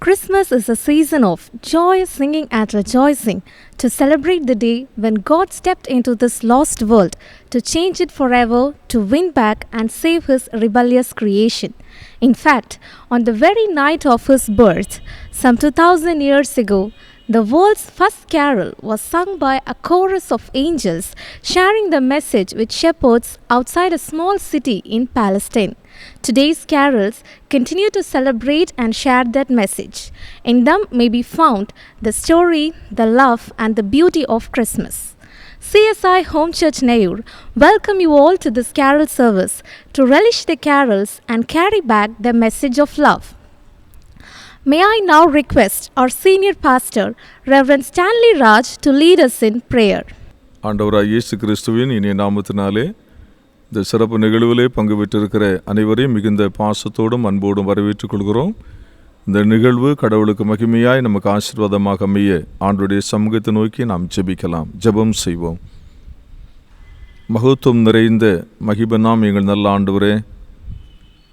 Christmas is a season of joy, singing, and rejoicing to celebrate the day when God stepped into this lost world to change it forever, to win back and save His rebellious creation. In fact, on the very night of His birth, some 2000 years ago, the world's first carol was sung by a chorus of angels sharing the message with shepherds outside a small city in Palestine. Today's carols continue to celebrate and share that message. In them may be found the story, the love, and the beauty of Christmas. CSI Home Church Nayur welcome you all to this carol service to relish the carols and carry back the message of love. May I now request our senior pastor, Reverend Stanley Raj, to lead us in prayer. ஆண்டவராய் இயேசு கிறிஸ்துவின் இனிய நாமத்தினாலே இந்த சிறப்பு நிகழ்விலே பங்கு பெற்றிருக்கிற அனைவரையும் மிகுந்த பாசத்தோடும் அன்போடும் வரவேற்றுக் கொள்கிறோம். இந்த நிகழ்வு கடவுளுக்கு மகிமையாய் நமக்கு ஆசீர்வாதமாக அமைய ஆண்டவருடைய சமூகத்தை நோக்கி நாம் ஜெபிக்கலாம். ஜெபம் செய்வோம். மகத்துவம் நிறைந்த மகிபனாம் எங்கள் நல்ல ஆண்டவரே,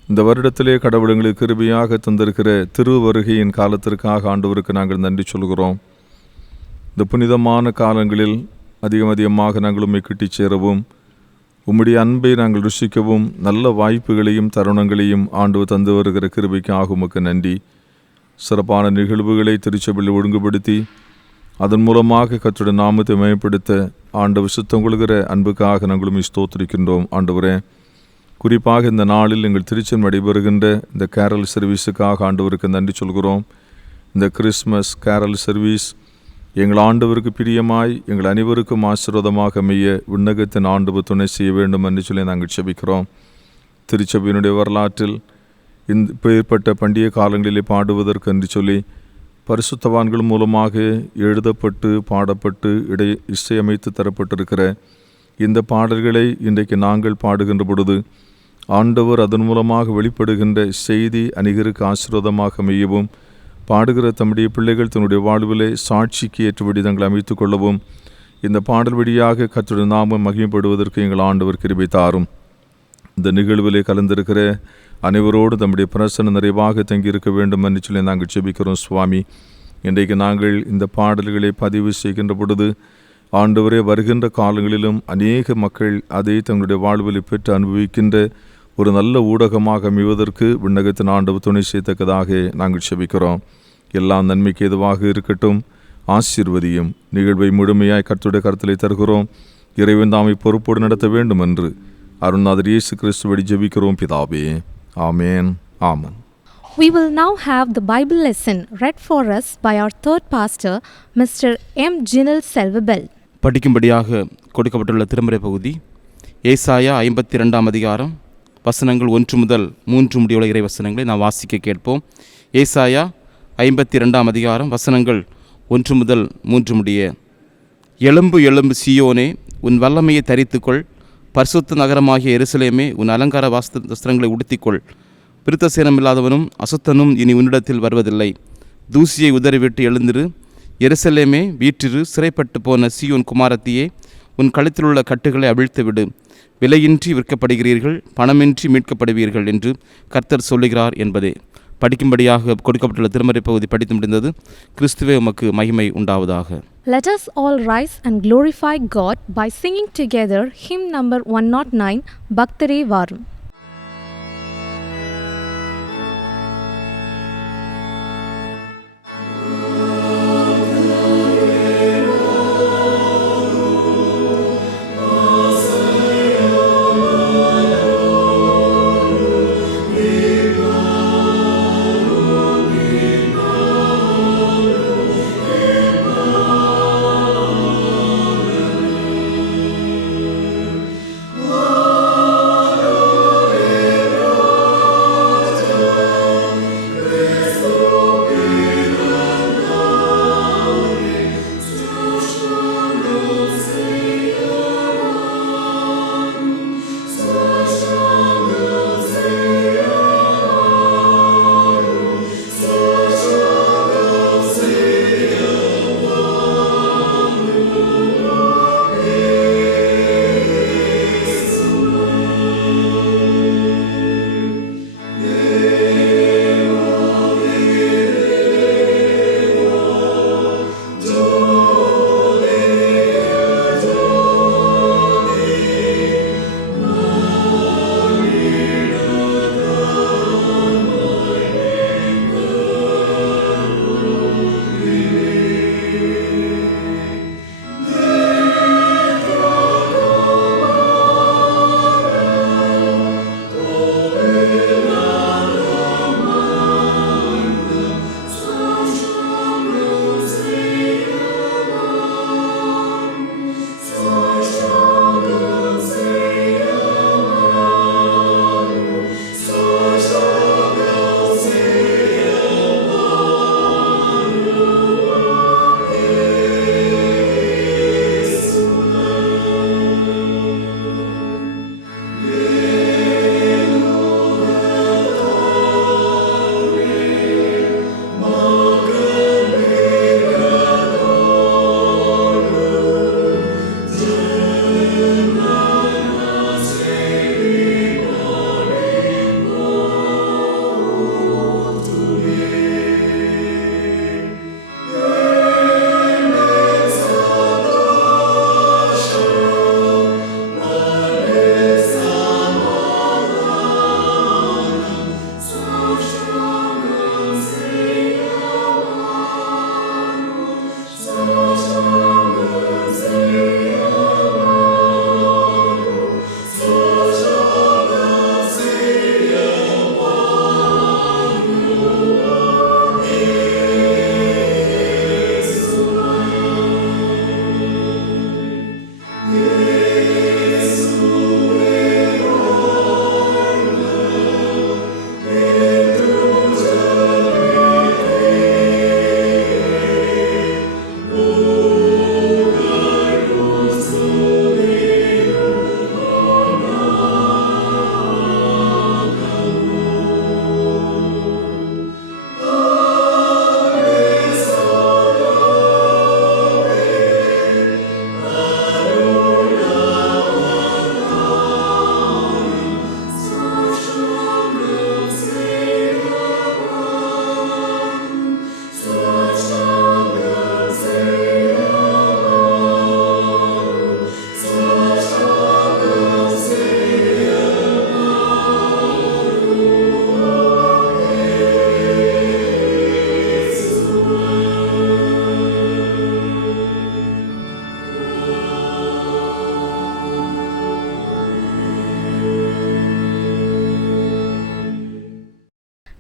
இந்த வருடத்திலே கடவுள் எங்களுக்கு கிருபையாக தந்திருக்கிற திருவருகையின் காலத்திற்காக ஆண்டவருக்கு நாங்கள் நன்றி சொல்கிறோம். இந்த புனிதமான காலங்களில் அதிகமாக நாங்கள் உம்மை கிட்டிச் சேரவும், உம்முடைய அன்பை நாங்கள் ருசிக்கவும் நல்ல வாய்ப்புகளையும் தருணங்களையும் ஆண்டவர் தந்து வருகிற கிருபைக்காக உமக்கு நன்றி. சிறப்பான நிகழ்வுகளை திருச்சபையில் ஒழுங்குபடுத்தி அதன் மூலமாக கர்த்தருடைய நாமத்தை மயப்படுத்த ஆண்டவர் சுத்தம் கொள்கிற அன்புக்காக நாங்களும் ஸ்தோத்திரிக்கின்றோம். ஆண்டவரே, குறிப்பாக இந்த நாளில் எங்கள் திருச்சென் நடைபெறுகின்ற இந்த கேரல் சர்வீஸுக்காக ஆண்டவருக்கு நன்றி சொல்கிறோம். இந்த கிறிஸ்மஸ் கேரல் சர்வீஸ் எங்கள் ஆண்டவருக்கு பிரியமாய் எங்கள் அனைவருக்கும் ஆசீர்வாதமாக அமைய விண்ணகத்தின் ஆண்டவர் துணை செய்ய வேண்டும் என்று சொல்லி நாங்கள் செபிக்கிறோம். திருச்சபையினுடைய வரலாற்றில் ஏற்பட்ட பண்டிகை காலங்களிலே பாடுவதற்கு என்று சொல்லி பரிசுத்தவான்கள் மூலமாக எழுதப்பட்டு பாடப்பட்டு இசையமைத்து தரப்பட்டிருக்கிற இந்த பாடல்களை இன்றைக்கு நாங்கள் பாடுகின்ற பொழுது ஆண்டவர் அதன் மூலமாக வெளிப்படுகின்ற செய்தி அநேகருக்கு ஆசீர்வாதமாக அமையவும், பாடுகிற தம்முடைய பிள்ளைகள் தன்னுடைய வாழ்விலே சாட்சிக்கு ஏற்றபடி தங்களை அமைத்துக் கொள்ளவும், இந்த பாடல் வழியாக கர்த்தருடைய நாமம் மகிமைப்படுவதற்கு எங்கள் ஆண்டவர் கிருபை தாரும். இந்த நிகழ்விலே கலந்திருக்கிற அனைவரோடு தம்முடைய பிரசன்னம் நிறைவாக தங்கியிருக்க வேண்டும் என்று சொல்லி நாங்கள் ஜெபிக்கிறோம். சுவாமி, இன்றைக்கு நாங்கள் இந்த பாடல்களை பதிவு செய்கின்ற பொழுது ஆண்டவரே, வருகின்ற காலங்களிலும் அநேக மக்கள் அதை தங்களுடைய வாழ்வில் பெற்று அனுபவிக்கின்ற ஒரு நல்ல ஊடகமாக அமைவதற்கு விண்ணகத்தின் ஆண்டவர் துணை செய்யத்தக்கதாக நாங்கள் செபிக்கிறோம். எல்லாம் நன்மைக்கு எதுவாக இருக்கட்டும். ஆசீர்வதியும் நிகழ்வை முழுமையாய் கர்த்தருடைய கருத்திலே தருகிறோம். இறைவன் தாமை பொறுப்போடு நடத்த வேண்டும் என்று அருள்நாதர் இயேசு கிறிஸ்துவை ஜெபிக்கிறோம் பிதாவே. ஆமேன். Amen. We will now have the Bible lesson read for us by our third pastor, Mr. M. Jinil Selvabel. படிக்கும்படியாக கொடுக்கப்பட்டுள்ள திருமறை பகுதி ஏசாயா 52 அதிகாரம் வசனங்கள் 1 முதல் 3 முடியுள்ள இறை வசனங்களை நாம் வாசிக்க கேட்போம். ஏசாயா 52 அதிகாரம் வசனங்கள் 1 முதல் 3 முடிய. எழும்பு எழும்பு சீயோனே, உன் வல்லமையை தரித்துக்கொள். பரிசுத்த நகரமாகிய எருசலேமே, உன் அலங்கார வஸ்திரங்களை உடுத்திக்கொள். விருத்த சேனமில்லாதவனும் அசுத்தனும் இனி உன்னிடத்தில் வருவதில்லை. தூசியை உதறிவிட்டு எழுந்திரு. எருசலேமே வீற்றிரு. சிறைப்பட்டு போன சீயோன் குமாரத்தியே, உன் கழுத்திலுள்ள கட்டுகளை அவிழ்த்துவிடு. விலையின்றி விற்கப்படுகிறீர்கள், பணமின்றி மீட்கப்படுவீர்கள் என்று கர்த்தர் சொல்லுகிறார் என்பதே. படிக்கும்படியாக கொடுக்கப்பட்டுள்ள திருமறை பகுதி படித்து முடிந்தது. கிறிஸ்துவே உமக்கு மகிமை உண்டாவதாக. Let us all rise and glorify God by singing together hymn number 109, Bhaktare Varum. Oh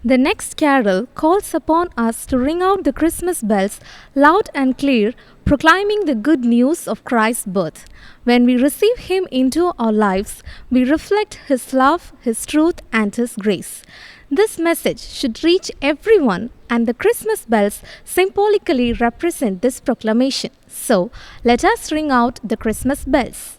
The next carol calls upon us to ring out the Christmas bells loud and clear, proclaiming the good news of Christ's birth. When we receive Him into our lives, we reflect His love, His truth, and His grace. This message should reach everyone, and the Christmas bells symbolically represent this proclamation. So, let us ring out the Christmas bells.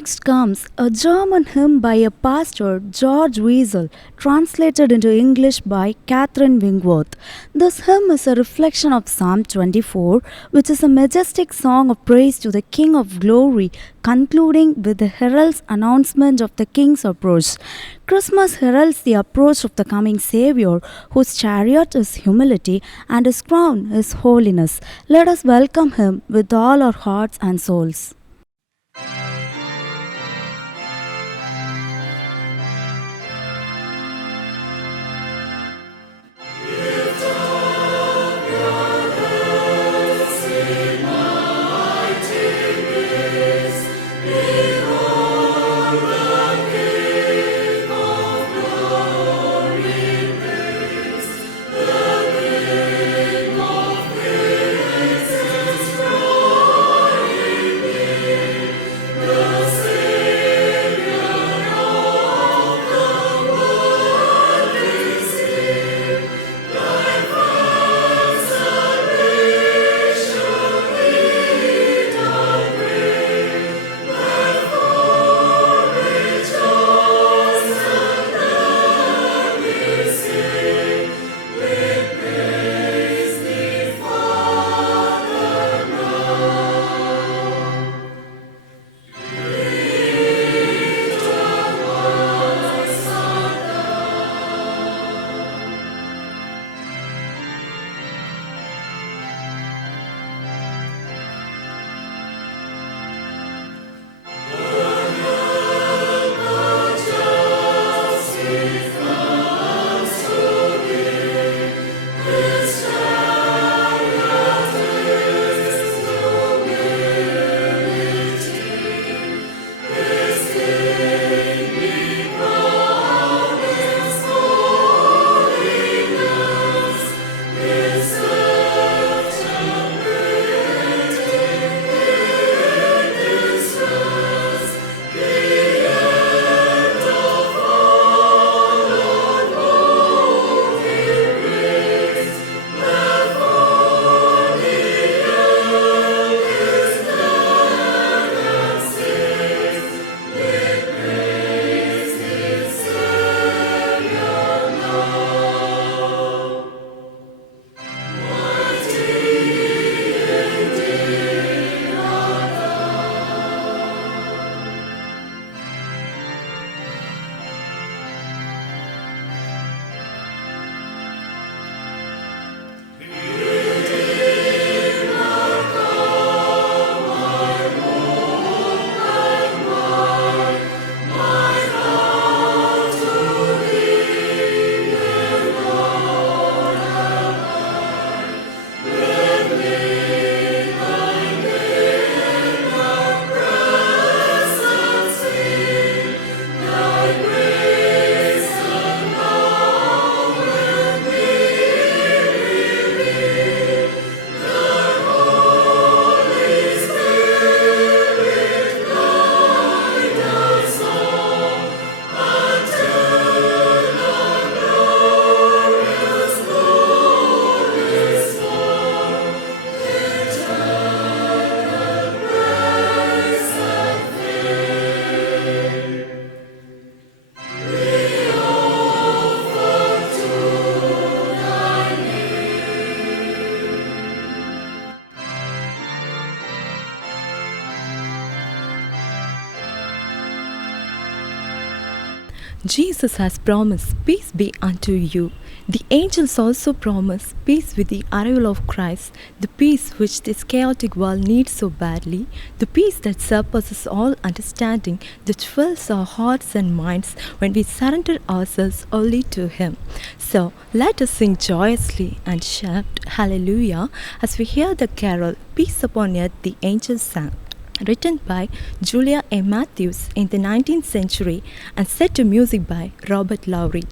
Next comes a German hymn by a pastor, George Wiesel, translated into English by Catherine Wingworth. This hymn is a reflection of Psalm 24, which is a majestic song of praise to the King of Glory, concluding with the herald's announcement of the King's approach. Christmas heralds the approach of the coming Savior, whose chariot is humility and his crown is holiness. Let us welcome him with all our hearts and souls. King Jesus has promised, "Peace be unto you." The angels also promise peace with the arrival of Christ, the peace which this chaotic world needs so badly, the peace that surpasses all understanding, that fills our hearts and minds when we surrender ourselves wholly to Him. So let us sing joyously and shout hallelujah as we hear the carol, "Peace upon earth," the angels sang, written by Julia A. Matthews in the 19th century and set to music by Robert Lowry.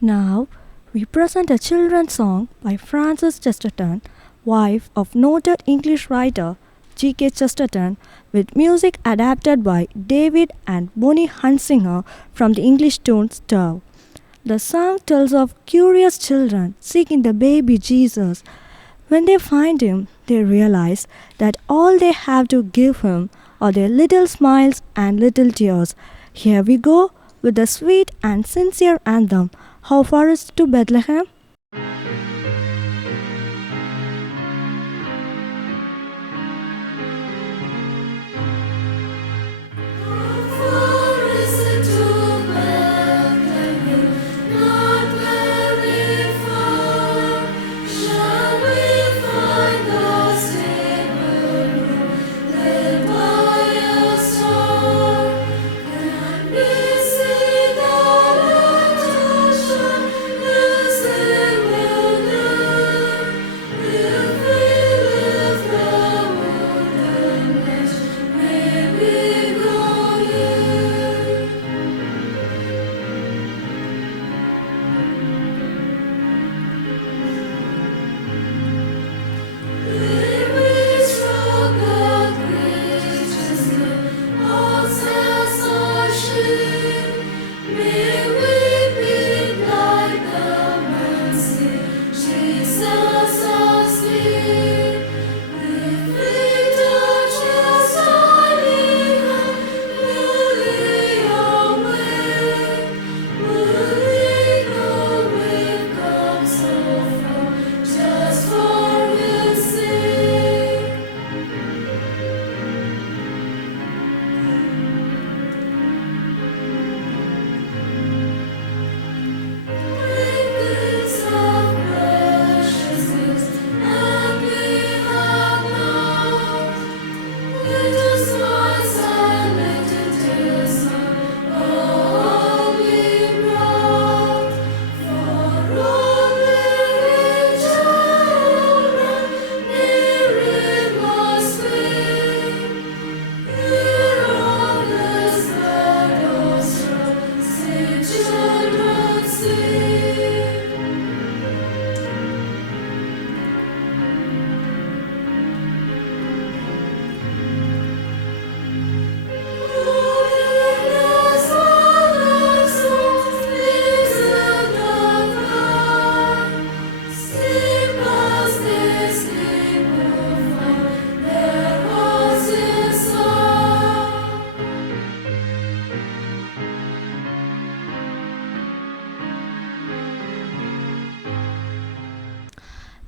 Now, we present a children's song by Frances Chesterton, wife of noted English writer G.K. Chesterton, with music adapted by David and Bonnie Hunsinger from the English tune Stir. The song tells of curious children seeking the baby Jesus. When they find him, they realize that all they have to give him are their little smiles and little tears. Here we go with the sweet and sincere anthem, "How far is it to Bethlehem?"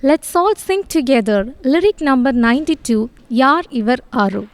Let's all sing together lyric number 92, Yaar Ivar Aru.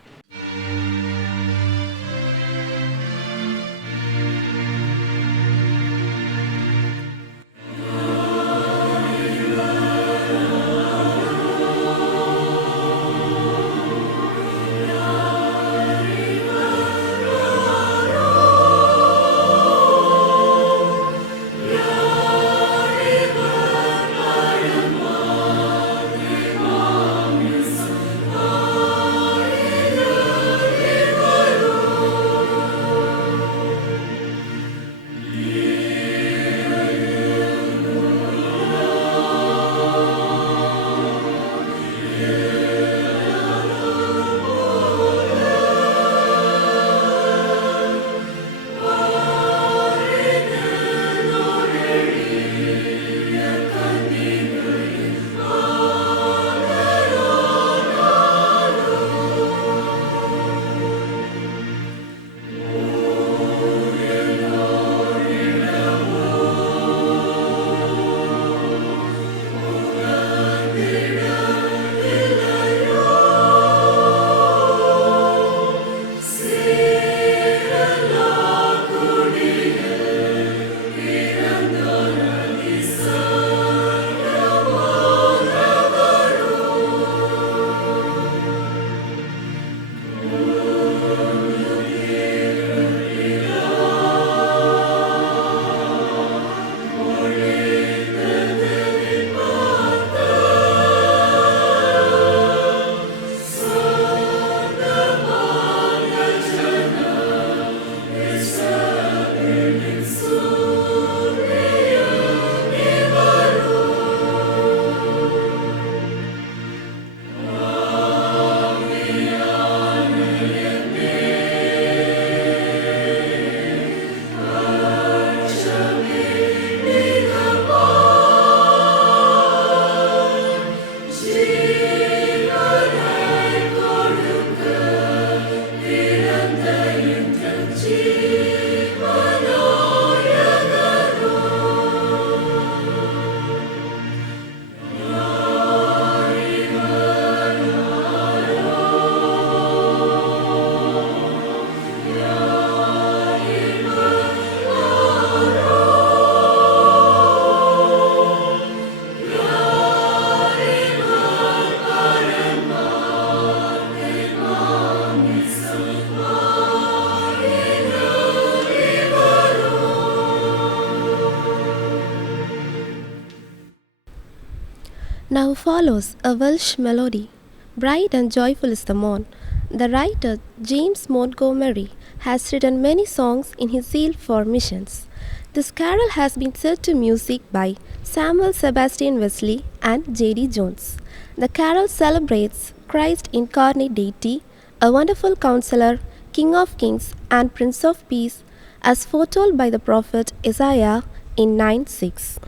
Now follows a Welsh melody. Bright and joyful is the morn. The writer James Montgomery has written many songs in his zeal for missions. This carol has been set to music by Samuel Sebastian Wesley and J.D. Jones. The carol celebrates Christ incarnate deity, a wonderful counselor, King of kings and Prince of peace, as foretold by the prophet Isaiah in 9:6.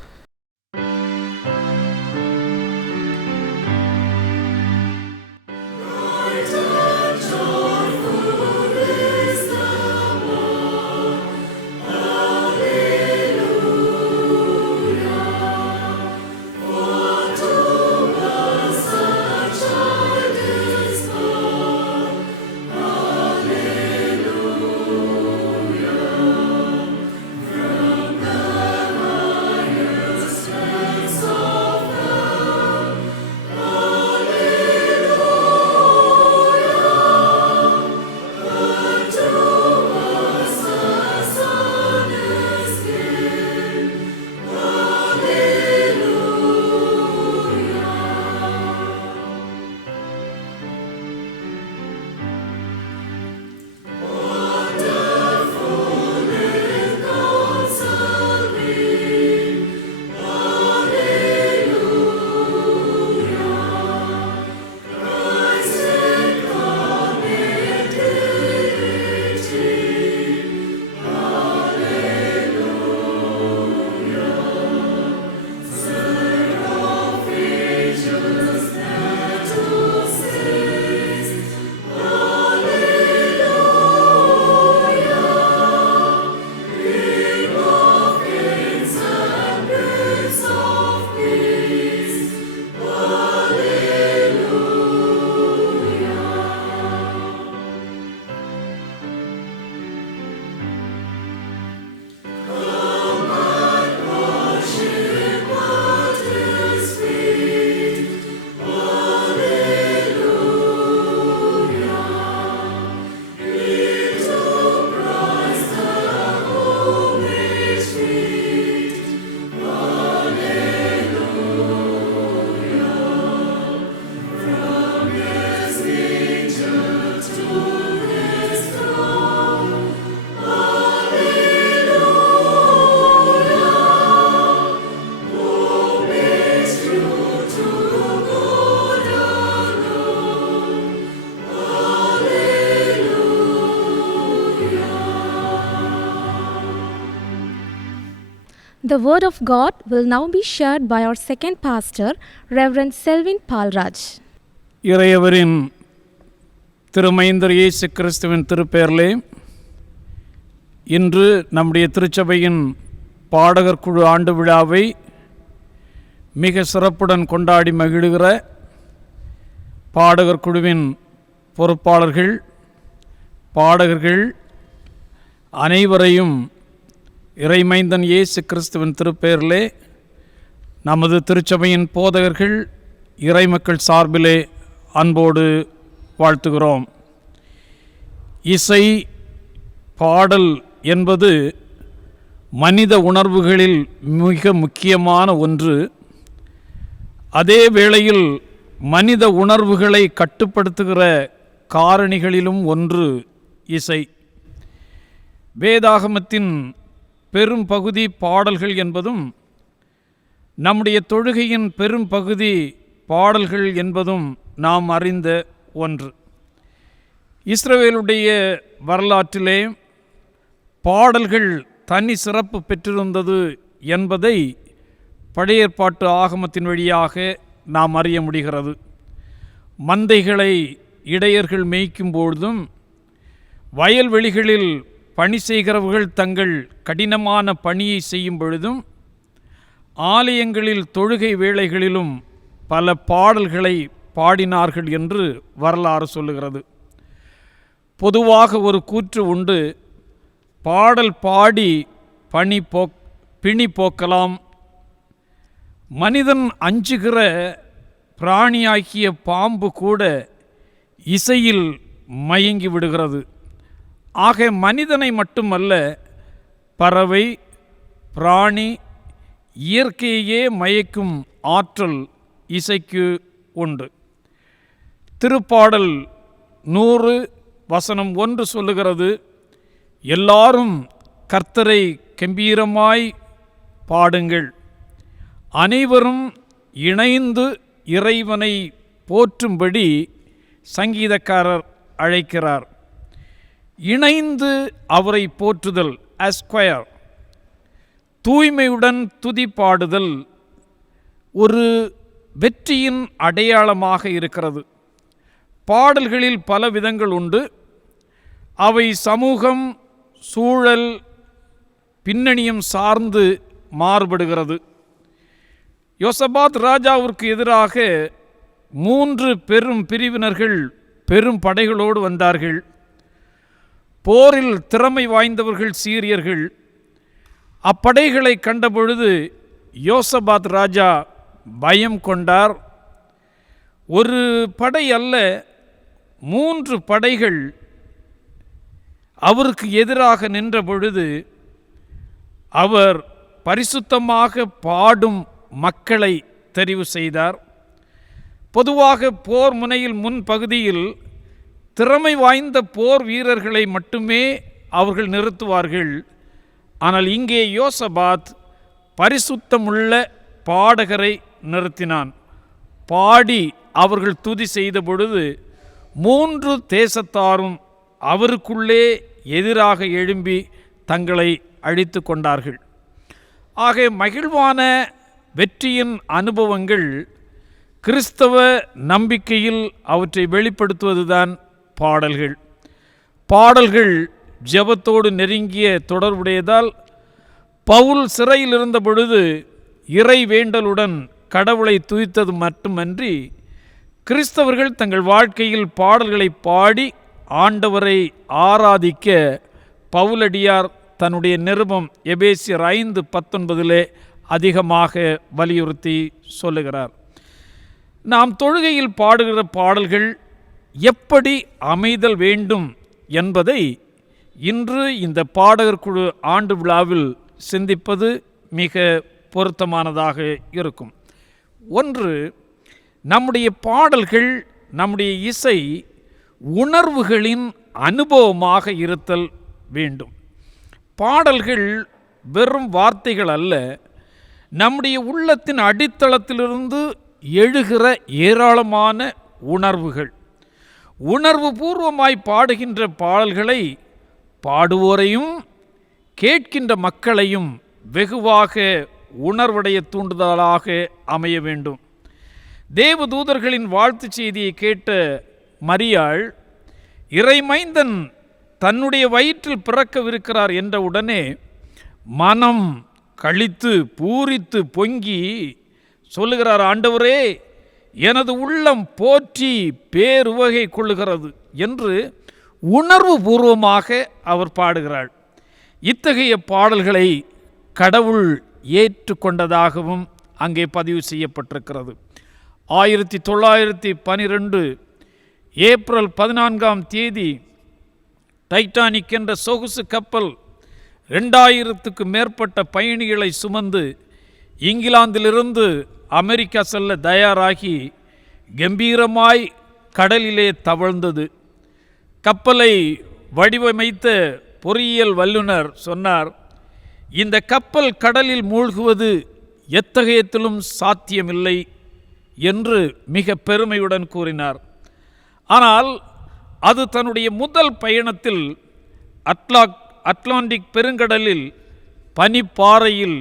The word of God will now be shared by our second pastor, Reverend Selvin Palraj. இறையவரின் திருமைந்தர் இயேசு கிறிஸ்துவின் திருப்பெயரிலே இன்று நம்முடைய திருச்சபையின் பாடகர் குழு ஆண்டு விழாவை மிக சிறப்புடன் கொண்டாடி மகிழ்கிற பாடகர் குழுவின் பொறுப்பாளர்கள், பாடகர்கள் அனைவரையும் இறைமைந்தன் இயேசு கிறிஸ்துவின் திருப்பெயரிலே நமது திருச்சபையின் போதகர்கள் இறைமக்கள் சார்பிலே அன்போடு வாழ்த்துகிறோம். இசை, பாடல் என்பது மனித உணர்வுகளில் மிக முக்கியமான ஒன்று. அதே வேளையில் மனித உணர்வுகளை கட்டுப்படுத்துகிற காரணிகளிலும் ஒன்று இசை. வேதாகமத்தின் பெரும் பகுதி பாடல்கள் என்பதும் நம்முடைய தொழுகையின் பெரும் பகுதி பாடல்கள் என்பதும் நாம் அறிந்த ஒன்று. இஸ்ரவேலுடைய வரலாற்றிலே பாடல்கள் தனி சிறப்பு பெற்றிருந்தது என்பதை பழைய ஏற்பாட்டு ஆகமத்தின் வழியாக நாம் அறிய முடிகிறது. மந்தைகளை இடையர்கள் மேய்க்கும் பொழுதும், வயல்வெளிகளில் பணி செய்கிறவர்கள் தங்கள் கடினமான பணியை செய்யும் பொழுதும், ஆலயங்களில் தொழுகை வேளைகளிலும் பல பாடல்களை பாடினார்கள் என்று வரலாறு சொல்லுகிறது. பொதுவாக ஒரு கூற்று உண்டு, பாடல் பாடி பிணி போக்கலாம். மனிதன் அஞ்சுகிற பிராணியாக்கிய பாம்பு கூட இசையில் மயங்கி விடுகிறது. ஆக மனிதனை மட்டுமல்ல, பறவை, பிராணி, இயற்கையே மயக்கும் ஆற்றல் இசைக்கு உண்டு. திருப்பாடல் 100:1 சொல்லுகிறது, எல்லாரும் கர்த்தரை கம்பீரமாய் பாடுங்கள், அனைவரும் இணைந்து இறைவனை போற்றும்படி சங்கீதக்காரர் அழைக்கிறார். இணைந்து அவரை போற்றுதல், அஸ்கொயர், தூய்மையுடன் துதி பாடுதல் ஒரு வெற்றியின் அடையாளமாக இருக்கிறது. பாடல்களில் பல விதங்கள் உண்டு. அவை சமூகம், சூழல், பின்னணியும் சார்ந்து மாறுபடுகிறது. யோசபாத் ராஜாவிற்கு எதிராக 3 பெரும் பிரிவினர்கள் பெரும் படைகளோடு வந்தார்கள். போரில் திறமை வாய்ந்தவர்கள் சீரியர்கள். அப்படைகளை கண்டபொழுது யோசபாத் ராஜா பயம் கொண்டார். ஒரு படை அல்ல, 3 படைகள் அவருக்கு எதிராக நின்ற பொழுது அவர் பரிசுத்தமாக பாடும் மக்களை தெரிவு செய்தார். பொதுவாக போர் முனையில் முன் பகுதியில் திறமை வாய்ந்த போர் வீரர்களை மட்டுமே அவர்கள் நிறுத்துவார்கள். ஆனால் இங்கே யோசபாத் பரிசுத்தமுள்ள பாடகரை நிறுத்தினான். பாடி அவர்கள் துதி செய்த பொழுது 3 தேசத்தாரும் அவருக்குள்ளே எதிராக எழும்பி தங்களை அழித்து கொண்டார்கள். ஆக மகிழ்வான வெற்றியின் அனுபவங்கள் கிறிஸ்தவ நம்பிக்கையில் அவற்றை வெளிப்படுத்துவதுதான் பாடல்கள். பாடல்கள் ஜெபத்தோடு நெருங்கிய தொடர்புடையதால் பவுல் சிறையில் இருந்த பொழுது இறை வேண்டலுடன் கடவுளை துதித்தது மட்டுமன்றி, கிறிஸ்தவர்கள் தங்கள் வாழ்க்கையில் பாடல்களை பாடி ஆண்டவரை ஆராதிக்க பவுலடியார் தன்னுடைய நிருபம் எபேசியர் 5:19 அதிகமாக வலியுறுத்தி சொல்லுகிறார். நாம் தொழுகையில் பாடுகிற பாடல்கள் எப்படி அமைதல் வேண்டும் என்பதை இன்று இந்த பாடகர் குழு ஆண்டு விழாவில் சிந்திப்பது மிக பொருத்தமானதாக இருக்கும். ஒன்று, நம்முடைய பாடல்கள், நம்முடைய இசை உணர்வுகளின் அனுபவமாக இருத்தல் வேண்டும். பாடல்கள் வெறும் வார்த்தைகள் அல்ல, நம்முடைய உள்ளத்தின் அடித்தளத்திலிருந்து எழுகிற ஏராளமான உணர்வுகள். உணர்வு பூர்வமாய் பாடுகின்ற பாடல்களை பாடுவோரையும் கேட்கின்ற மக்களையும் வெகுவாக உணர்வுடைய தூண்டுதலாக அமைய வேண்டும். தேவதூதர்களின் வாழ்த்து செய்தியை கேட்ட மரியாள் இறைமைந்தன் தன்னுடைய வயிற்றில் பிறக்கவிருக்கிறார் என்ற உடனே மனம் கழித்து பூரித்து பொங்கி சொல்லுகிறார், ஆண்டவரே, எனது உள்ளம் போற்றி பேருவகை கொள்ளுகிறது என்று உணர்வு பூர்வமாக அவர் பாடுகிறாள். இத்தகைய பாடல்களை கடவுள் ஏற்றுக்கொண்டதாகவும் அங்கே பதிவு செய்யப்பட்டிருக்கிறது. 1912 ஏப்ரல் 14 டைட்டானிக் என்ற சொகுசு கப்பல் 2000க்கு மேற்பட்ட பயணிகளை சுமந்து இங்கிலாந்திலிருந்து அமெரிக்கா செல்ல தயாராகி கம்பீரமாய் கடலிலே தவழ்ந்தது. கப்பலை வடிவமைத்த பொறியியல் வல்லுனர் சொன்னார், இந்த கப்பல் கடலில் மூழ்குவது எத்தகையத்திலும் சாத்தியமில்லை என்று மிக பெருமையுடன் கூறினார். ஆனால் அது தன்னுடைய முதல் பயணத்தில் அட்லாண்டிக் பெருங்கடலில் பனிப்பாறையில்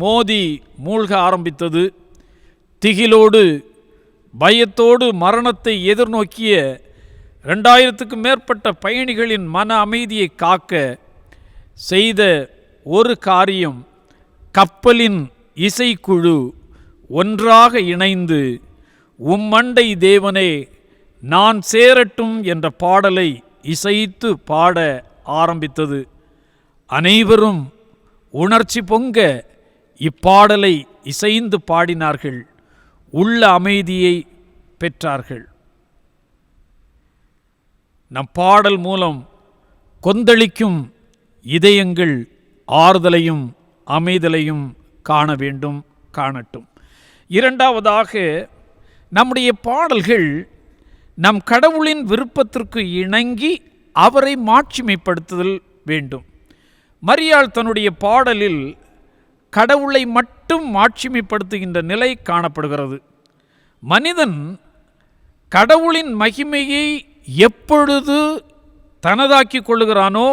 மோதி மூழ்க ஆரம்பித்தது. திகிலோடு பயத்தோடு மரணத்தை எதிர்நோக்கிய 2000க்கு மேற்பட்ட பயணிகளின் மன அமைதியை காக்க செய்த ஒரு காரியம், கப்பலின் இசைக்குழு ஒன்றாக இணைந்து உம்மண்டை தேவனே நான் சேரட்டும் என்ற பாடலை இசைத்து பாட ஆரம்பித்தது. அனைவரும் உணர்ச்சி பொங்க இப்பாடலை இசைந்து பாடினார்கள், உள்ள அமைதியை பெற்றார்கள். நம் பாடல் மூலம் கொந்தளிக்கும் இதயங்கள் ஆறுதலையும் அமைதலையும் காண வேண்டும், காணட்டும். இரண்டாவதாக, நம்முடைய பாடல்கள் நம் கடவுளின் விருப்பத்திற்கு இணங்கி அவரை மாட்சிமைப்படுத்துதல் வேண்டும். மரியாள் தன்னுடைய பாடலில் கடவுளை மட்டும் மாட்சிமைப்படுத்துகின்ற நிலை காணப்படுகிறது. மனிதன் கடவுளின் மகிமையை எப்பொழுது தனதாக்கிக் கொள்ளுகிறானோ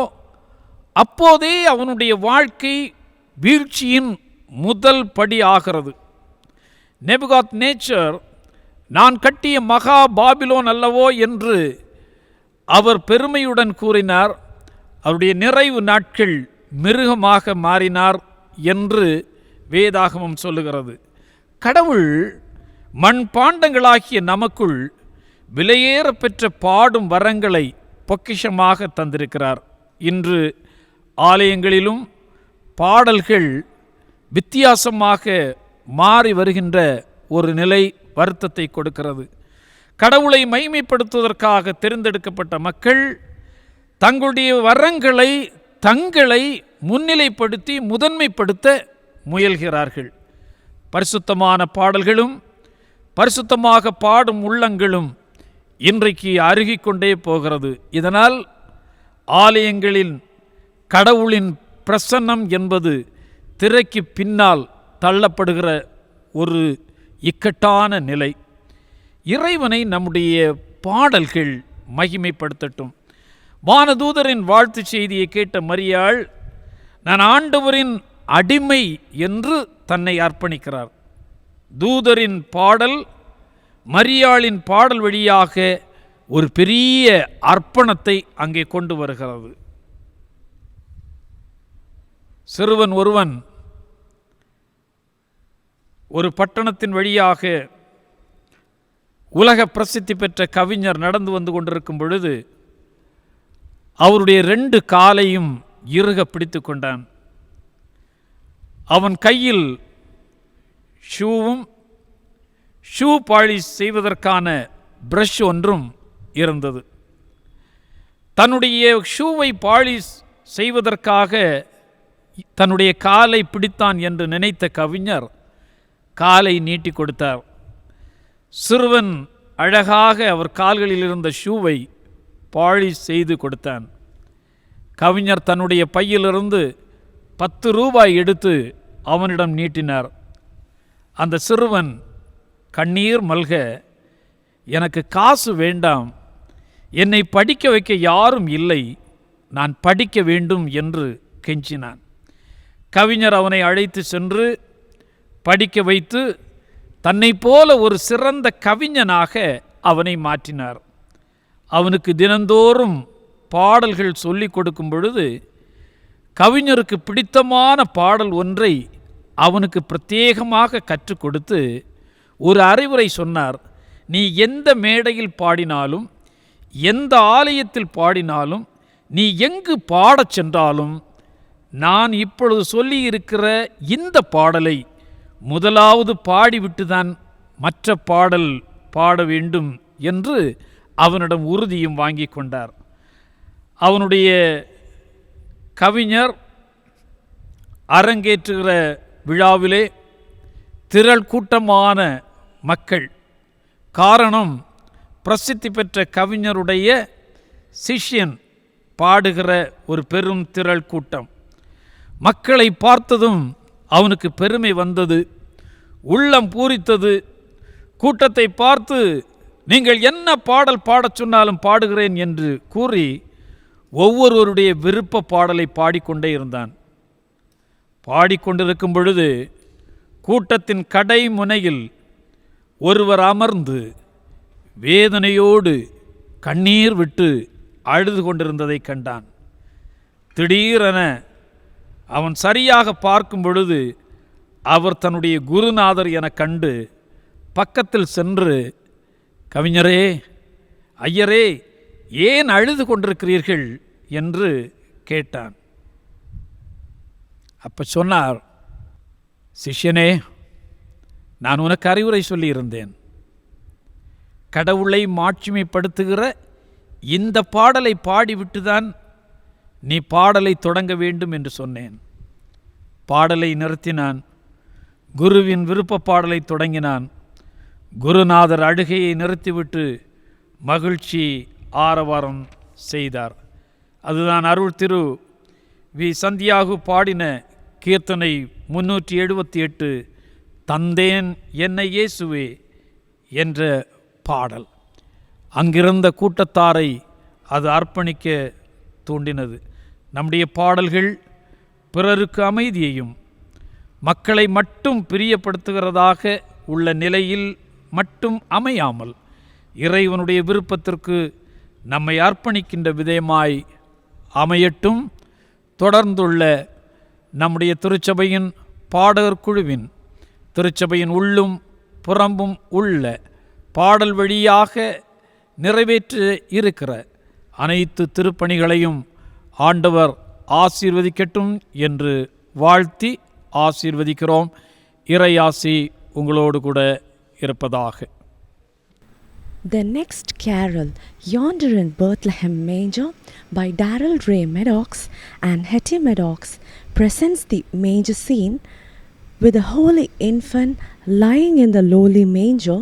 அப்போதே அவனுடைய வாழ்க்கை வீழ்ச்சியின் முதல் படி ஆகிறது. நேபுகாத்நேச்சர் நான் கட்டிய மகா பாபிலோன் அல்லவோ என்று அவர் பெருமையுடன் கூறினார். அவருடைய நிறைவு நாட்கள் மிருகமாக மாறினார் என்று வேதாகமம் சொல்லுகிறது. கடவுள் மண்பாண்டங்களாகிய நமக்குள் விலையேற பெற்ற பாடும் வரங்களை பொக்கிஷமாக தந்திருக்கிறார். இன்று ஆலயங்களிலும் பாடல்கள் வித்தியாசமாக மாறி வருகின்ற ஒரு நிலை வருத்தத்தை கொடுக்கிறது. கடவுளை மகிமைப்படுத்துவதற்காக தேர்ந்தெடுக்கப்பட்ட மக்கள் தங்களுடைய வரங்களை தங்களை முன்னிலைப்படுத்தி முதன்மைப்படுத்த முயல்கிறார்கள். பரிசுத்தமான பாடல்களும் பரிசுத்தமாக பாடும் உள்ளங்களும் இன்றைக்கு அருகிக்கொண்டே போகிறது. இதனால் ஆலயங்களின் கடவுளின் பிரசன்னம் என்பது திரைக்கு பின்னால் தள்ளப்படுகிற ஒரு இக்கட்டான நிலை. இறைவனை நம்முடைய பாடல்கள் மகிமைப்படுத்தட்டும். வானதூதரின் வாழ்த்து செய்தியை கேட்ட மரியாள் நான் ஆண்டவரின் அடிமை என்று தன்னை அர்ப்பணிக்கிறார். தூதரின் பாடல் மரியாளின் பாடல் வழியாக ஒரு பெரிய அர்ப்பணத்தை அங்கே கொண்டு வருகிறது. சிறுவன் ஒருவன் ஒரு பட்டணத்தின் வழியாக உலக பிரசித்தி பெற்ற கவிஞர் நடந்து வந்து கொண்டிருக்கும் பொழுது அவருடைய 2 காலையும் இறுக பிடித்து கொண்டான். அவன் கையில் ஷூ பாலிஷ் செய்வதற்கான பிரஷ் ஒன்றும் இருந்தது. தன்னுடைய ஷூவை பாலிஷ் செய்வதற்காக தன்னுடைய காலை பிடித்தான் என்று நினைத்த கவிஞர் காலை நீட்டி கொடுத்தார். சிறுவன் அழகாக அவர் கால்களில் இருந்த ஷூவை பாலிஷ் செய்து கொடுத்தான். கவிஞர் தன்னுடைய பையிலிருந்து 10 ரூபாய் எடுத்து அவனிடம் நீட்டினார். அந்த சிறுவன் கண்ணீர் மல்க, எனக்கு காசு வேண்டாம், என்னை படிக்க வைக்க யாரும் இல்லை, நான் படிக்க வேண்டும் என்று கெஞ்சினான். கவிஞர் அவனை அழைத்து சென்று படிக்க வைத்து தன்னை போல ஒரு சிறந்த கவிஞனாக அவனை மாற்றினார். அவனுக்கு தினந்தோறும் பாடல்கள் சொல்லிக் கொடுக்கும் பொழுது கவிஞருக்கு பிடித்தமான பாடல் ஒன்றை அவனுக்கு பிரத்யேகமாக கற்றுக் கொடுத்து ஒரு அறிவுரை சொன்னார். நீ எந்த மேடையில் பாடினாலும், எந்த ஆலயத்தில் பாடினாலும், நீ எங்கு பாடச் சென்றாலும், நான் இப்பொழுது சொல்லியிருக்கிற இந்த பாடலை முதலாவது பாடிவிட்டுதான் மற்ற பாடல் பாட வேண்டும் என்று அவனிடம் உறுதியும் வாங்கி கொண்டார். அவனுடைய கவிஞர் அரங்கேற்றுகிற விழாவிலே திரள் கூட்டமான மக்கள். காரணம், பிரசித்தி பெற்ற கவிஞருடைய சிஷ்யன் பாடுகிற ஒரு பெரும் திரள் கூட்டம். மக்களை பார்த்ததும் அவனுக்கு பெருமை வந்தது, உள்ளம் பூரித்தது. கூட்டத்தை பார்த்து, நீங்கள் என்ன பாடல் பாடச் சொன்னாலும் பாடுகிறேன் என்று கூறி ஒவ்வொருவருடைய விருப்ப பாடலை பாடிக்கொண்டே இருந்தான். பாடிக்கொண்டிருக்கும் பொழுது கூட்டத்தின் கடை முனையில் ஒருவர் அமர்ந்து வேதனையோடு கண்ணீர் விட்டு அழுது கொண்டிருந்ததை கண்டான். திடீரென அவன் சரியாக பார்க்கும் பொழுது அவர் தன்னுடைய குருநாதர் என கண்டு பக்கத்தில் சென்று, கவிஞரே, ஐயரே, ஏன் அழுது கொண்டிருக்கிறீர்கள் என்று கேட்டான். அப்போ சொன்னார், சிஷ்யனே, நான் உனக்கு அறிவுரை சொல்லியிருந்தேன். கடவுளை மாட்சிமைப்படுத்துகிற இந்த பாடலை பாடிவிட்டுதான் நீ பாடலை தொடங்க வேண்டும் என்று சொன்னேன். பாடலை நிறுத்தினான். குருவின் விருப்ப பாடலை தொடங்கினான். குருநாதர் அழுகையை நிறுத்திவிட்டு மகிழ்ச்சி ஆரவாரம் செய்தார். அதுதான் அருள் திரு வி. சந்தியாகு பாடின கீர்த்தனை 378, தந்தேன் என்னை இயேசுவே என்ற பாடல். அங்கிருந்த கூட்டத்தாரை அது அர்ப்பணிக்க தூண்டினது. நம்முடைய பாடல்கள் பிறருக்கு அமைதியையும் மக்களை மட்டும் பிரியப்படுத்துகிறதாக உள்ள நிலையில் மட்டும் அமையாமல் இறைவனுடைய விருப்பத்திற்கு நம்மை அர்ப்பணிக்கின்ற விதமாய் அமையட்டும். தொடர்ந்துள்ள நம்முடைய திருச்சபையின் பாடகர் குழுவின், திருச்சபையின் உள்ளும் புறம்பும் உள்ள பாடல் வழியாக நிறைவேற்ற இருக்கிற அனைத்து திருப்பணிகளையும் ஆண்டவர் ஆசீர்வதிக்கட்டும் என்று வாழ்த்தி ஆசீர்வதிக்கிறோம். இறையாசி உங்களோடு கூட இருப்பதாக. The next carol, Yonder in Bethlehem Manger, by Darrell Ray Maddox and Hetty Maddox, presents the manger scene with the holy infant lying in the lowly manger,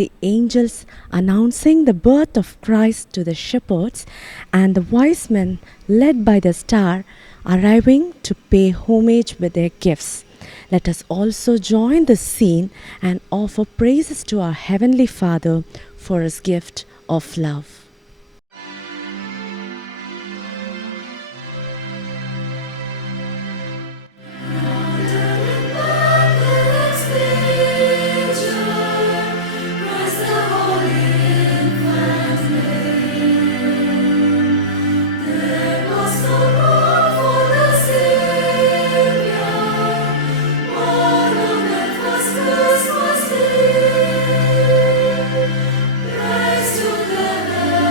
the angels announcing the birth of Christ to the shepherds, and the wise men led by the star arriving to pay homage with their gifts. Let us also join the scene and offer praises to our Heavenly Father for His gift of love. Praise to the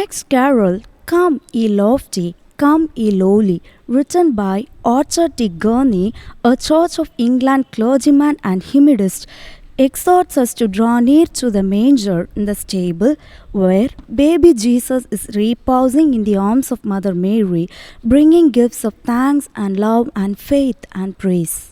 Next carol, Come Ye Lofty, Come Ye Lowly, written by Archer T. Gurney, a Church of England clergyman and hymnist, exhorts us to draw near to the manger in the stable where baby Jesus is reposing in the arms of Mother Mary, bringing gifts of thanks and love and faith and praise.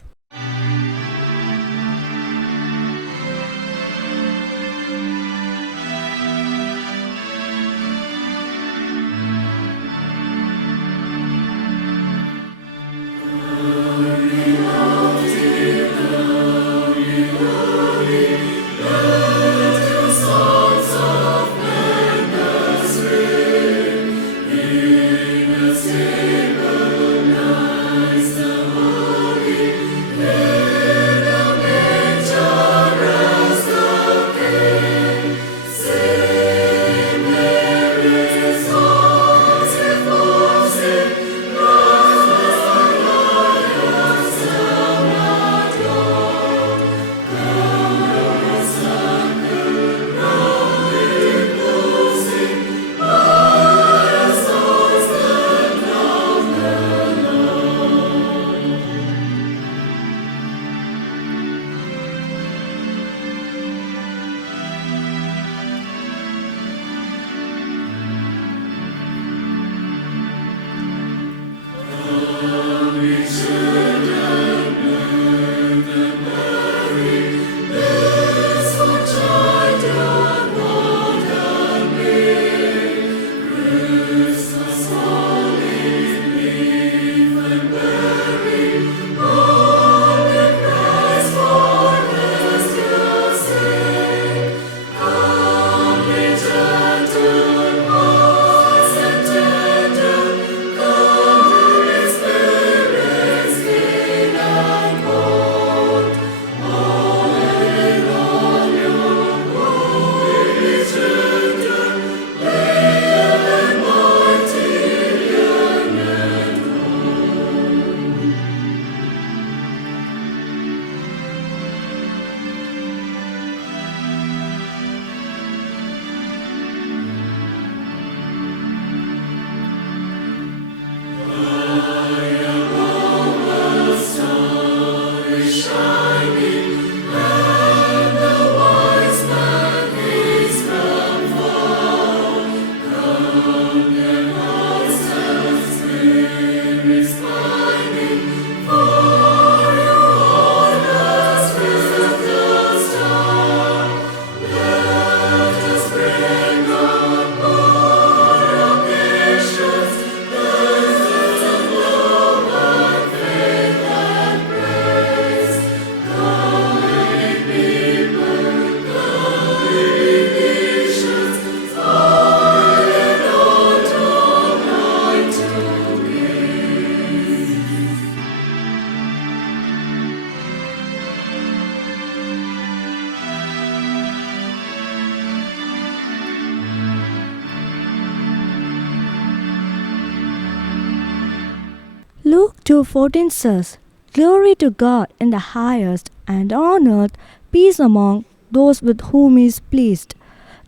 Luke 2:14 says, Glory to God in the highest, and on earth peace among those with whom he is pleased.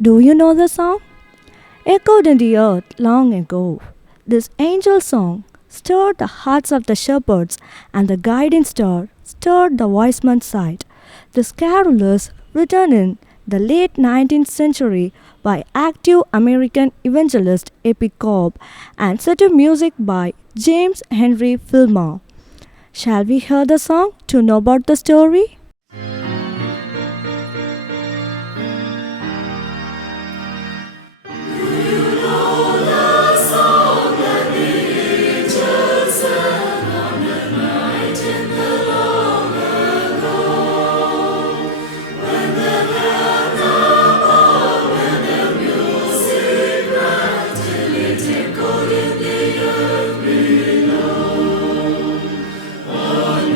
Do you know the song? Echoed in the earth long ago. This angel song stirred the hearts of the shepherds, and the guiding star stirred the wise men's sight. This carol is written in the late 19th century by active American evangelist E.P. Cobb and set to music by James Henry Fillmore. Shall we hear the song to know about the story?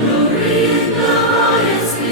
Glory in the highest.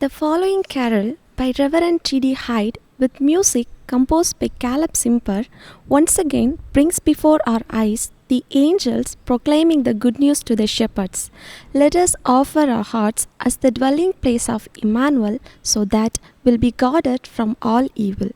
The following carol by Reverend T.D. Hyde with music composed by Caleb Simper once again brings before our eyes the angels proclaiming the good news to the shepherds. Let us offer our hearts as the dwelling place of Emmanuel so that we'll be guarded from all evil.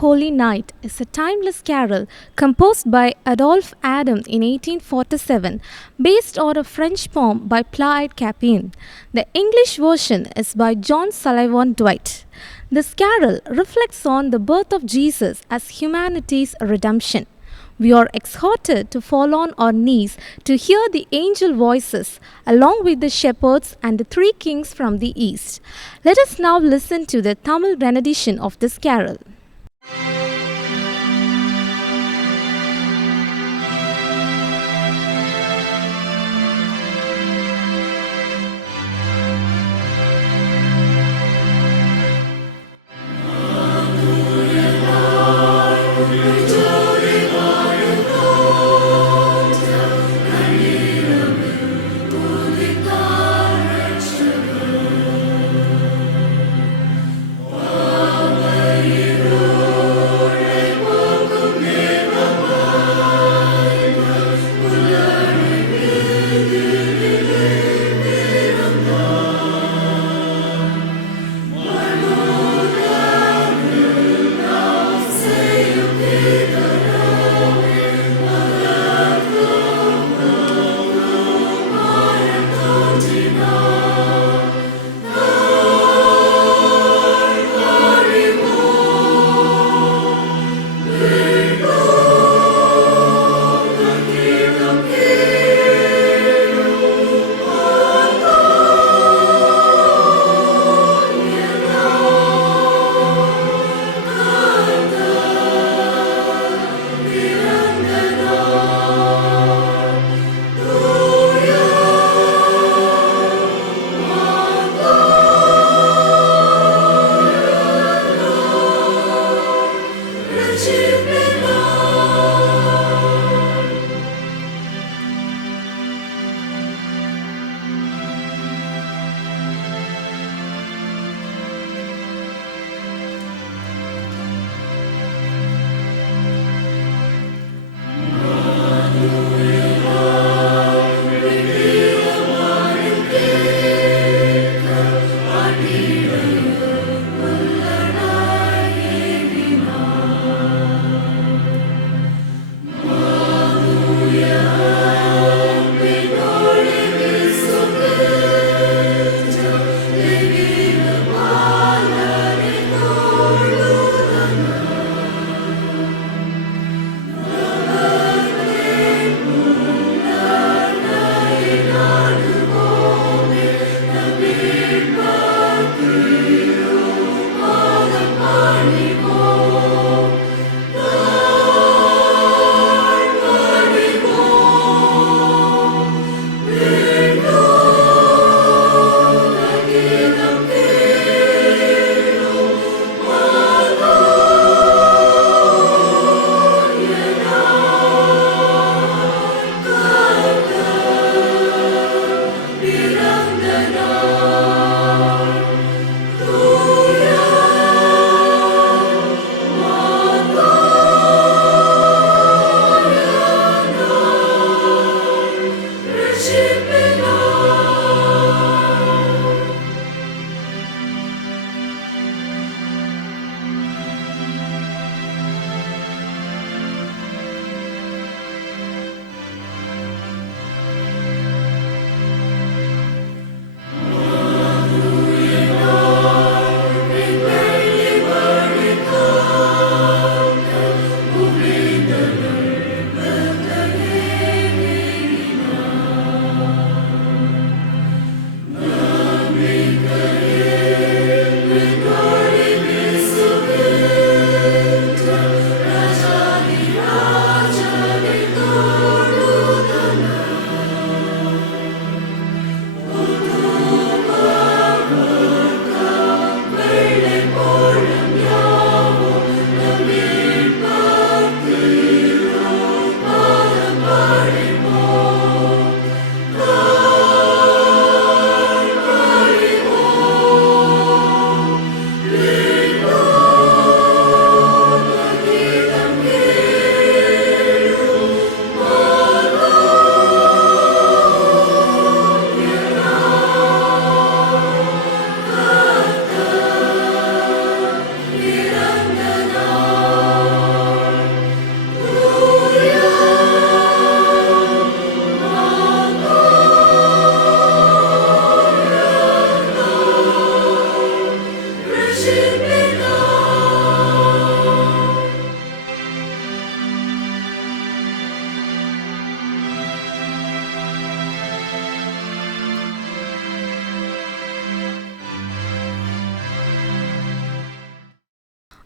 Holy Night is a timeless carol composed by Adolphe Adam in 1847, based on a French poem by Plaid Capin. The English version is by John Sullivan Dwight. This carol reflects on the birth of Jesus as humanity's redemption. We are exhorted to fall on our knees to hear the angel voices along with the shepherds and the three kings from the east. Let us now listen to the Tamil rendition of this carol.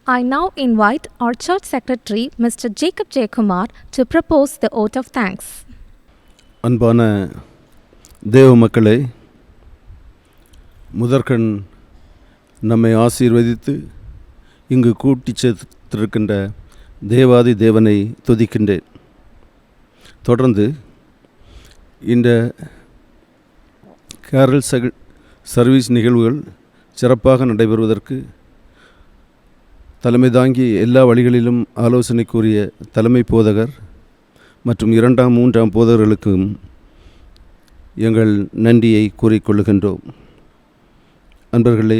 I now invite our church secretary, Mr. Jacob J. Kumar, to propose the vote of thanks. அன்பான தேவ மக்களே, முதற்கண் நம்மை ஆசீர்வதித்து இங்கு கூட்டி சேர்த்திருக்கின்ற தேவாதி தேவனை துதிக்கின்றேன். தொடர்ந்து இந்த கேரல் சர்வீஸ் நிகழ்வுகள் சிறப்பாக நடைபெறுவதற்கு தலைமை தாங்கி எல்லா வழிகளிலும் ஆலோசனை கூறிய தலைமை போதகர் மற்றும் 2ஆம் 3ஆம் போதகர்களுக்கும் எங்கள் நன்றியை கூறிக்கொள்ளுகின்றோம். அன்பர்களே,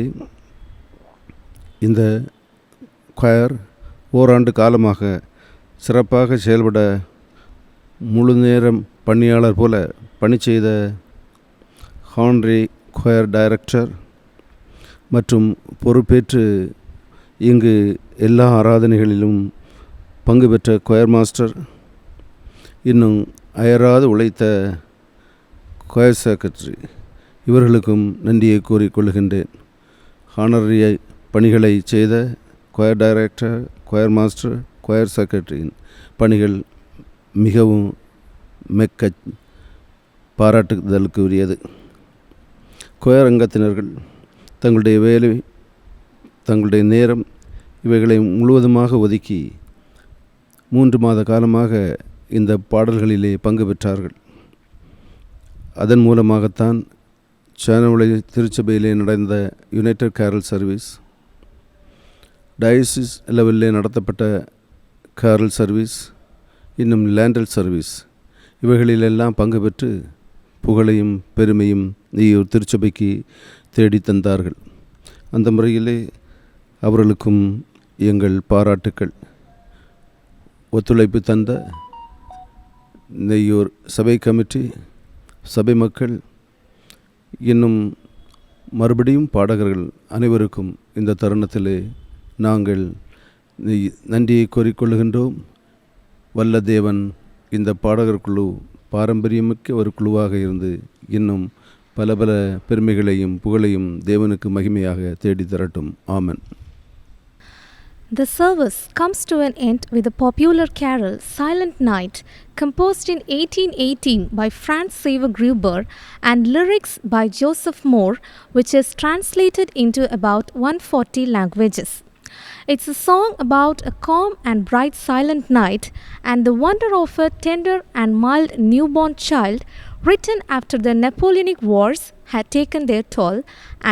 இந்த கொயர் ஓராண்டு காலமாக சிறப்பாக செயல்பட முழு நேரம் பணியாளர் போல பணி செய்த ஹான்ரி கொயர் டைரக்டர் மற்றும் பொறுப்பேற்று இங்கு எல்லா ஆராதனைகளிலும் பங்கு பெற்ற கொயர் மாஸ்டர், இன்னும் அயராது உழைத்த கொயர் செக்ரட்டரி, இவர்களுக்கும் நன்றியை கூறிக்கொள்கின்றேன். ஹானரிய பணிகளை செய்த choir director, choir master, choir செக்ரட்டரியின் பணிகள் மிகவும் மெக்க பாராட்டுதலுக்கு உரியது. கொயர் அங்கத்தினர்கள் தங்களுடைய வேலை, தங்களுடைய நேரம் இவைகளை முழுவதுமாக ஒதுக்கி 3 மாத காலமாக இந்த பாடல்களிலே பங்கு பெற்றார்கள். அதன் மூலமாகத்தான் சேனமலை திருச்சபையிலே நடந்த யுனைடெட் கேரல் சர்வீஸ், டயசிஸ் லெவலிலே நடத்தப்பட்ட கேரல் சர்வீஸ், இன்னும் லேண்டல் சர்வீஸ், இவைகளிலெல்லாம் பங்கு பெற்று புகழையும் பெருமையும் ஈயூர் திருச்சபைக்கு தேடி தந்தார்கள். அந்த முறையிலே அவர்களுக்கும் எங்கள் பாராட்டுக்கள். ஒத்துழைப்பு தந்த நெய்யூர் சபை கமிட்டி, சபை மக்கள், இன்னும் மறுபடியும் பாடகர்கள் அனைவருக்கும் இந்த தருணத்திலே நாங்கள் நன்றியை கோரிக்கொள்கின்றோம். வல்ல தேவன் இந்த பாடகர் குழு பாரம்பரியமிக்க ஒரு குழுவாக இருந்து இன்னும் பல பல பெருமைகளையும் புகழையும் தேவனுக்கு மகிமையாக தேடி தரட்டும். ஆமென். The service comes to an end with a popular carol, Silent Night, composed in 1818 by Franz Xaver Gruber and lyrics by Joseph Moore, which is translated into about 140 languages. It's a song about a calm and bright silent night and the wonder of a tender and mild newborn child, written after the Napoleonic Wars had taken their toll,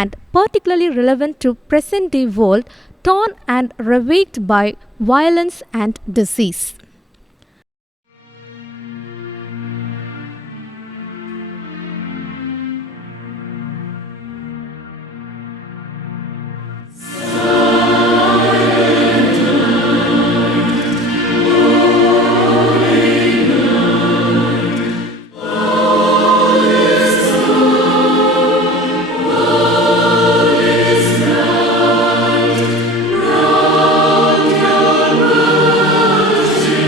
and particularly relevant to present-day world torn and ravaged by violence and disease. Round your mercy.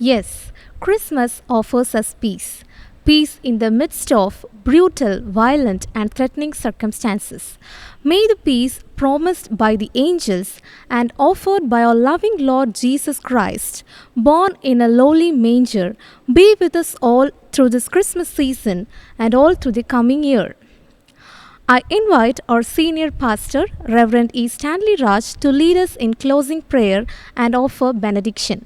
Yes, Christmas offers us peace. Peace in the midst of brutal, violent, and threatening circumstances. May the peace promised by the angels and offered by our loving Lord Jesus Christ, born in a lowly manger, be with us all through this Christmas season and all through the coming year. I invite our senior pastor, Reverend E. Stanley Raj, to lead us in closing prayer and offer benediction.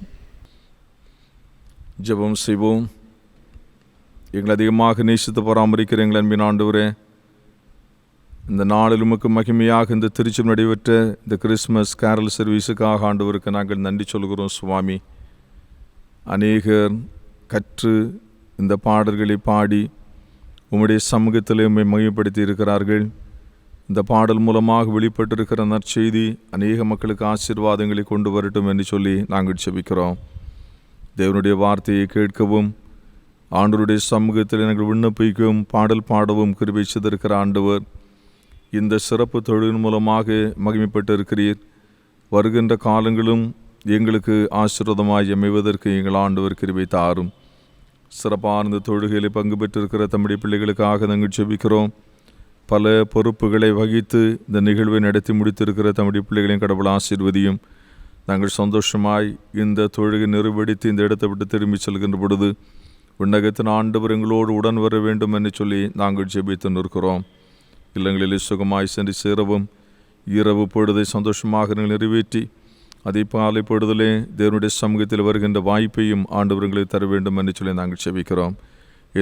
ஜெபம் செய்வோம். எங்களை அதிகமாக நேசித்து பராமரிக்கிற எங்கள் அன்பின் ஆண்டவரே, இந்த நாளில் உமக்கு மகிமையாக இந்த திருச்சி நடைபெற்ற இந்த கிறிஸ்மஸ் கேரல் சர்வீஸுக்காக ஆண்டவருக்கு நாங்கள் நன்றி சொல்கிறோம் சுவாமி. அநேகர் கற்று இந்த பாடல்களை பாடி உம்முடைய சமூகத்தில் உம்மை மகிமைப்படுத்தி இருக்கிறார்கள். இந்த பாடல் மூலமாக வெளிப்பட்டிருக்கிற நற்செய்தி அநேக மக்களுக்கு ஆசீர்வாதங்களை கொண்டு வரட்டும் என்று சொல்லி நாங்கள் செபிக்கிறோம். தேவனுடைய வார்த்தையை கேட்கவும் ஆண்டவருடைய சமூகத்தில் நாங்கள் விண்ணப்பிக்கவும் பாடல் பாடவும் கிருபை செய்திருக்கிற ஆண்டவர் இந்த சிறப்பு தொழில் மூலமாக மகிமைப்பட்டு இருக்கிறீர். வருகின்ற காலங்களும் எங்களுக்கு ஆசீர்வாதமாய் அமைவதற்கு எங்கள் ஆண்டவர் கிருபை தாரும். சிறப்பான இந்த தொழுகையில் பங்கு பெற்றிருக்கிற தம்முடைய பிள்ளைகளுக்காக நாங்கள் ஜெபிக்கிறோம். பல பொறுப்புகளை வகித்து இந்த நிகழ்வை நடத்தி முடித்திருக்கிற தம்முடைய பிள்ளைகளையும் கடவுள் ஆசீர்வதியும். நாங்கள் சந்தோஷமாய் இந்த தொழுகை நிறைவேற்றி இந்த இடத்தை விட்டு திரும்பி செல்கின்ற பொழுது விண்ணகத்தின் ஆண்டவர் எங்களோடு உடன் வர வேண்டும் என்று சொல்லி நாங்கள் ஜெபித்து நிற்கிறோம். இல்லங்களில் சுகமாய் சென்று சேரவும் இரவு பொழுதை சந்தோஷமாக நிறைவேற்றி அதே பாலை பொழுதிலே தேவனுடைய சமூகத்தில் வருகின்ற வாய்ப்பையும் ஆண்டவர்களை தர வேண்டும் என்று சொல்லி நாங்கள் செபிக்கிறோம்.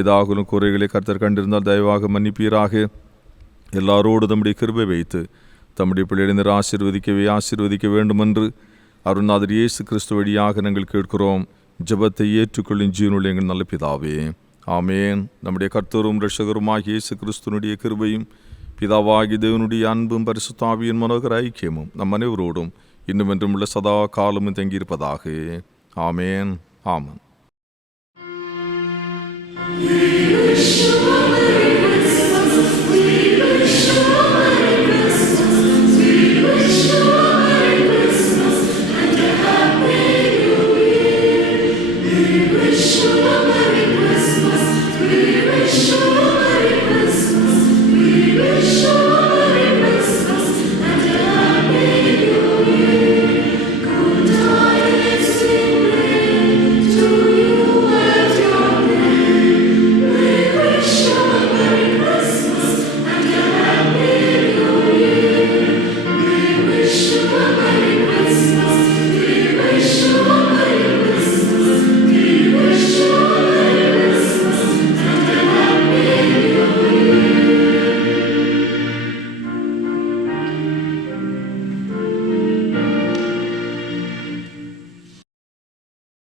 ஏதாகலும் குறைகளை கர்த்தர் கண்டிருந்தால் தயவாக மன்னிப்பீராக. எல்லாரோடு தம்முடைய கிருபை வைத்து தம்முடைய பிள்ளைகளை ஆசீர்வதிக்க வேண்டும் என்று அருள்நாதர் இயேசு கிறிஸ்து வழியாக நாங்கள் கேட்கிறோம். ஜெபத்தை ஏற்றுக்கொள்ளும் ஜீவனுள்ள எங்கள் நல்ல பிதாவே, ஆமேன். நம்முடைய கர்த்தரும் இரட்சகருமாகிய இயேசு கிறிஸ்துனுடைய கிருபையும் பிதாவாகிய தேவனுடைய அன்பும் பரிசுத்த ஆவியின் மனோகர ஐக்கியமும் நம் அனைவரோடும் இன்னும் என்றும் உள்ள சதா காலமும் தங்கியிருப்பதாக. ஆமேன். ஆமன்.